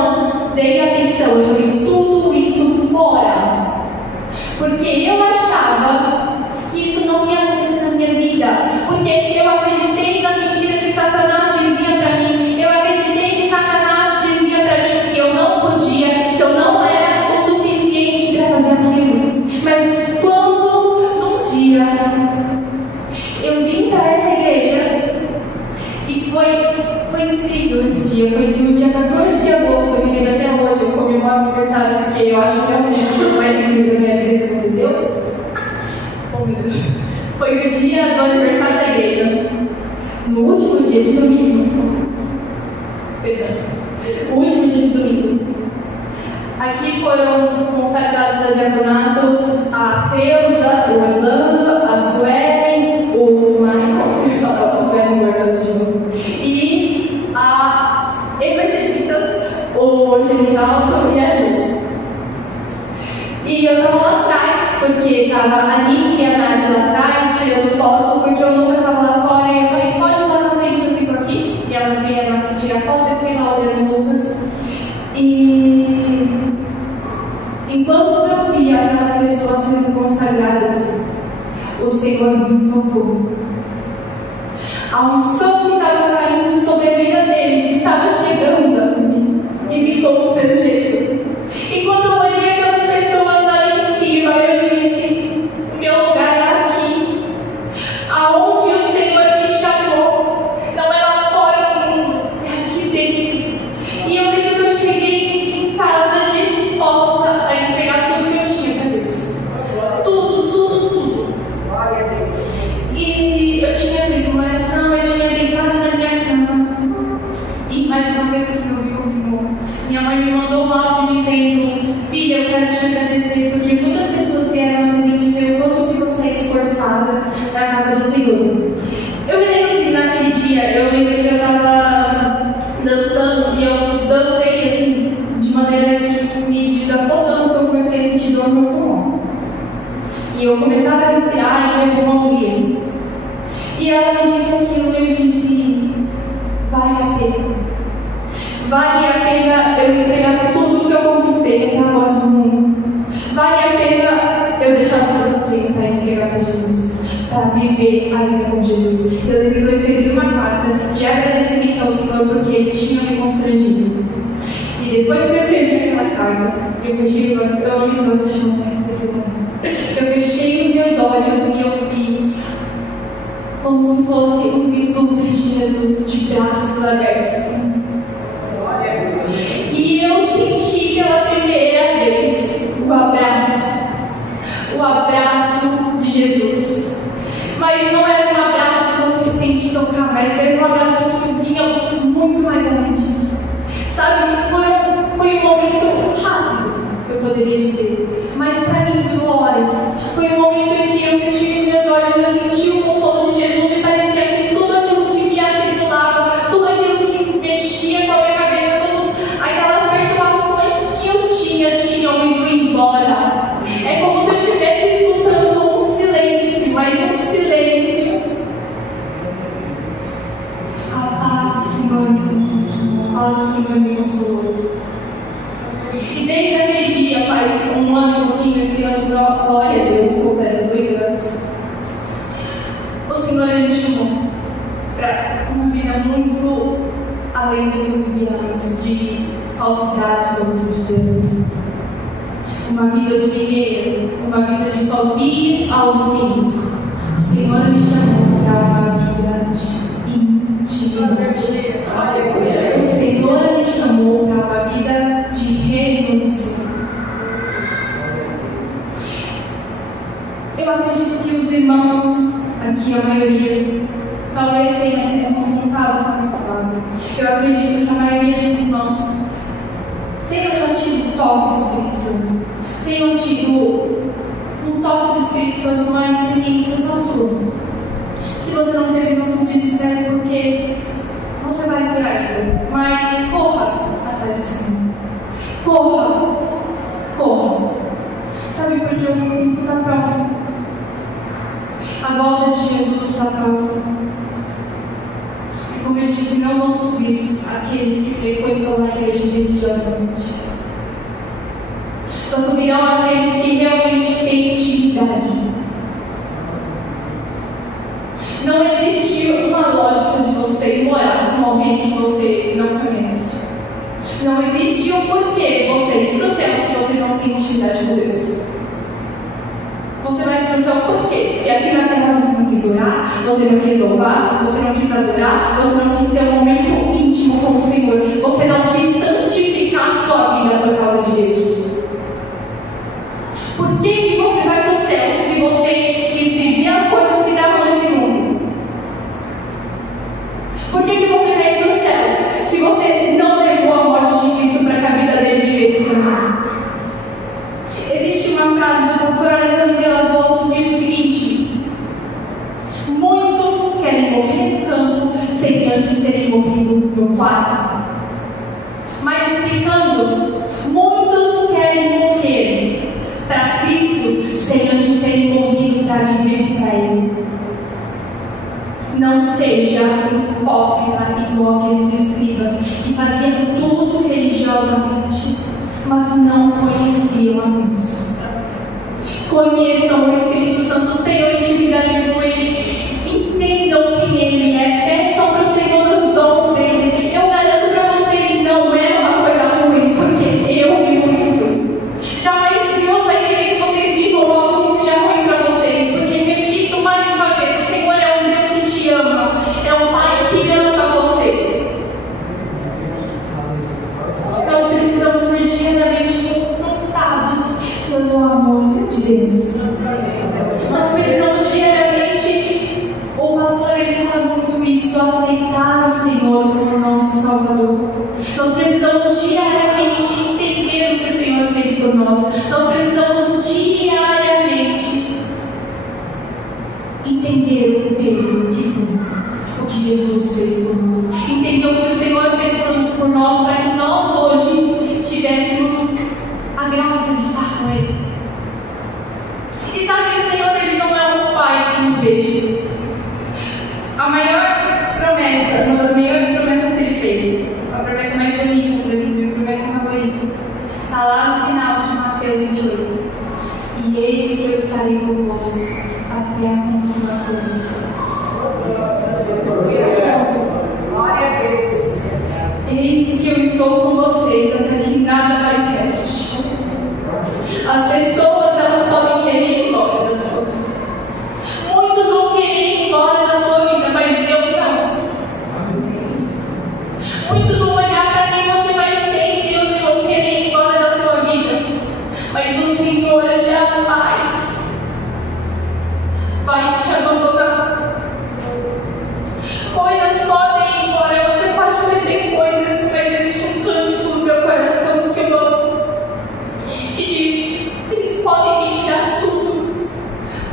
14 de agosto, eu me lembro até hoje, eu comemoro o aniversário porque eu acho que é um dos dias mais incríveis da minha vida que aconteceu. Oh meu Deus. Foi o dia do aniversário da igreja. No último dia de domingo. Perdão. O último dia de domingo. Aqui foram consagrados a diaconato a Teusa, o Orlando, a Suelen, o Michael, que falava a Suelen, o Orlando de novo, e a evangelistas, o Genivaldo e a Ju. E eu estava lá atrás, porque estava a Nick e a Nath lá atrás, tirando foto, porque o Lucas estava lá fora, e eu falei, pode ir lá na frente, eu fico aqui. E elas vieram aqui tirar foto, eu fiquei lá olhando o Lucas. E enquanto eu via aquelas pessoas sendo consagradas, o Senhor me tocou. A unção que estava caindo sobre a vida deles estava chegando a mim e me constrangendo. E quando eu olhei aquelas pessoas ali em cima, eu disse: meu lugar é aqui, aonde o Senhor me chamou. Não é lá fora do mundo, é aqui dentro. E eu lembro que eu cheguei em casa disposta a entregar tudo que eu tinha para Deus. Tudo. E eu tinha feito uma oração, eu tinha deitado na minha cama. E mais uma vez o Senhor me confirmou. Minha mãe me mandou um áudio dizendo: filha, eu quero te agradecer, porque muitas pessoas vieram até mim dizer o quanto que você é esforçada na casa do Senhor. Eu me lembro que naquele dia, eu estava dançando, e eu dancei assim, de maneira que me desgastou tanto que eu comecei a sentir dor no meu pulmão. E eu começava a respirar e meu pulmão doía. E ela me disse aquilo e eu disse: vale a pena. Vale a pena eu entregar tudo que eu conquistei até agora no mundo. Vale a pena eu deixar tudo que eu tenho para entregar para Jesus, para viver a vida com Jesus. Eu lembro que eu escrevi uma carta de agradecimento ao Senhor porque Ele tinha me constrangido. E depois que eu escrevi aquela carta, eu fechei os olhos. Eu não me gosto de chamar esse momento. Eu fechei os meus olhos e eu vi como se fosse um vislumbre de Jesus de braços abertos. E eu senti pela primeira vez o abraço de Jesus. Mas não era um abraço que você sente tocar, mas era um abraço que vinha muito mais além disso. Sabe, foi um momento rápido, eu poderia dizer, mas para mim durou horas. Foi um momento em que eu fechei os meus olhos, eu senti o consolo de Jesus e parecia que tudo aquilo que me atribulava, tudo aquilo que mexia com a minha cabeça, aquelas perturbações que eu tinham ido embora. É como se eu estivesse escutando um silêncio, mas um silêncio. A paz do Senhor me consolou. E desde aquele dia, faz um ano e um pouquinho, esse ano, glória a Deus, completa 2 anos, o Senhor me chamou para uma vida muito além do que eu vivia antes, de falsidade, vamos dizer assim. Uma vida de guerreiro, uma vida de só vir aos domingos. O Senhor me chamou para uma vida de intimidade. O Senhor me chamou para uma vida de renúncia. Eu acredito que os irmãos, aqui a maioria, talvez tenha sido confrontado com essa palavra. Eu acredito que a maioria dos irmãos tenham já tido toque do Espírito Santo, tenham tido um toque do Espírito Santo mais experiência só sua. Se você não teve, não se desespere, porque você vai ter ainda. Mas corra atrás do Senhor. Corra. Sabe por que o tempo está próximo? A volta de Jesus está próxima. E como eu disse, não vão subir aqueles que frequentam a igreja religiosamente. Só subirão aqueles que realmente têm intimidade. Não existe uma lógica de você morar com alguém que você não conhece. Não existe um porquê você ir para o céu se você não tem intimidade com Deus. Você vai para o céu por quê? Se aqui na terra você não quis orar, você não quis louvar, você não quis adorar, você não quis ter um momento íntimo íntimo com o Senhor, você não quis santificar a sua vida por causa de Deus. Por que você vai para o céu se você quis viver as coisas que davam nesse mundo? Por que você vai para o céu se você não levou a morte de Cristo para que a vida dele vivesse também? Existe uma frase do pastor Alessandro Vilas Boas que diz o seguinte: muitos querem morrer no campo sem antes terem morrido no quarto. Mas explicando, muitos querem morrer para Cristo sem antes terem morrido para viver para Ele. Não seja hipócrita igual aqueles escribas que faziam tudo religiosamente, mas não conheciam a Deus. Conheçam o Espírito Santo, tenham intimidade com Ele, entendam quem Ele é, peçam para o Senhor os dons dele. Eu garanto para vocês, não é uma coisa ruim, porque eu vivo isso. Jamais Deus vai querer que vocês vivam algo que seja ruim para vocês, porque, repito mais uma vez, o Senhor é um Deus que te ama, é um Pai que ama você. Nós precisamos ser diariamente confrontados pelo amor de Deus. Nós precisamos diariamente, o pastor ele fala muito isso, aceitar o Senhor como nosso Salvador. Nós precisamos diariamente entender o que o Senhor fez por nós. Nós precisamos diariamente entender o peso que foi, o que Jesus fez por nós. Entender o que o Senhor fez por nós para que nós hoje tivéssemos a graça de estar com Ele. E sabe que o Senhor ele não é um Pai que nos deixa. A maior promessa, uma das maiores promessas que Ele fez, a promessa mais bonita da Bíblia, a promessa favorita, está lá no final de Mateus 28. E eis que eu estarei convosco até a consumação dos séculos. Glória a Deus. Eis que eu estou com vocês até que nada mais reste. As pessoas, elas podem querer ir embora da sua vida. Muitos vão querer ir embora da sua vida, mas eu não. Muitos vão olhar para quem você vai ser em Deus e vão querer ir embora da sua vida. Mas o Senhor jamais vai te abandonar. Coisas podem ir embora, você pode perder coisas, mas existe um cântico no meu coração que eu amo, que diz: eles podem me tirar tudo,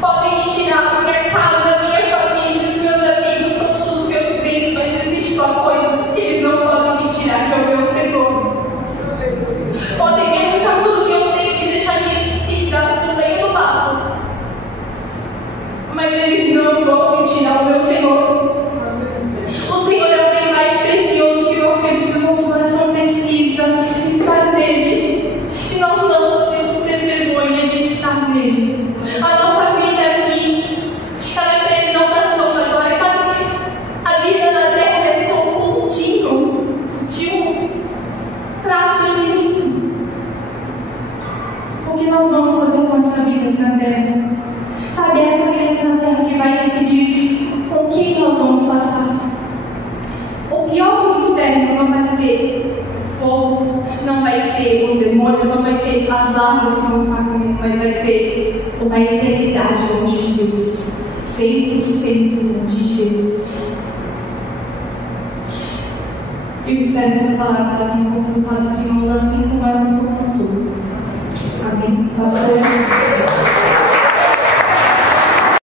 podem me tirar a minha casa, a minha família, os meus amigos, todos os meus bens, mas existe uma coisa que eles não podem me tirar, que é o meu Senhor. Podem me arrancar tudo que eu tenho e deixar pisar no meio do mato, mas eles não vão me tirar o meu Senhor. O Senhor é o bem mais precioso que nós temos, o nosso coração precisa estar nele. E nós não podemos ter vergonha de estar nele. A nossa vida aqui, ela é para exaltação da glória. Sabe que a vida na terra é só um pontinho de um traço infinito. O que nós vamos fazer com essa vida aqui na terra? Sabe, é essa vida aqui na terra que vai decidir com quem nós vamos passar. O pior do inferno não vai ser o fogo, não vai ser os demônios, não vai ser as larvas que vamos estar comigo, mas vai ser uma eternidade longe de Deus, 100% longe de Deus. Eu espero que essa palavra ela tenha confrontado os irmãos assim como ela me confrontou. Amém. Pastor.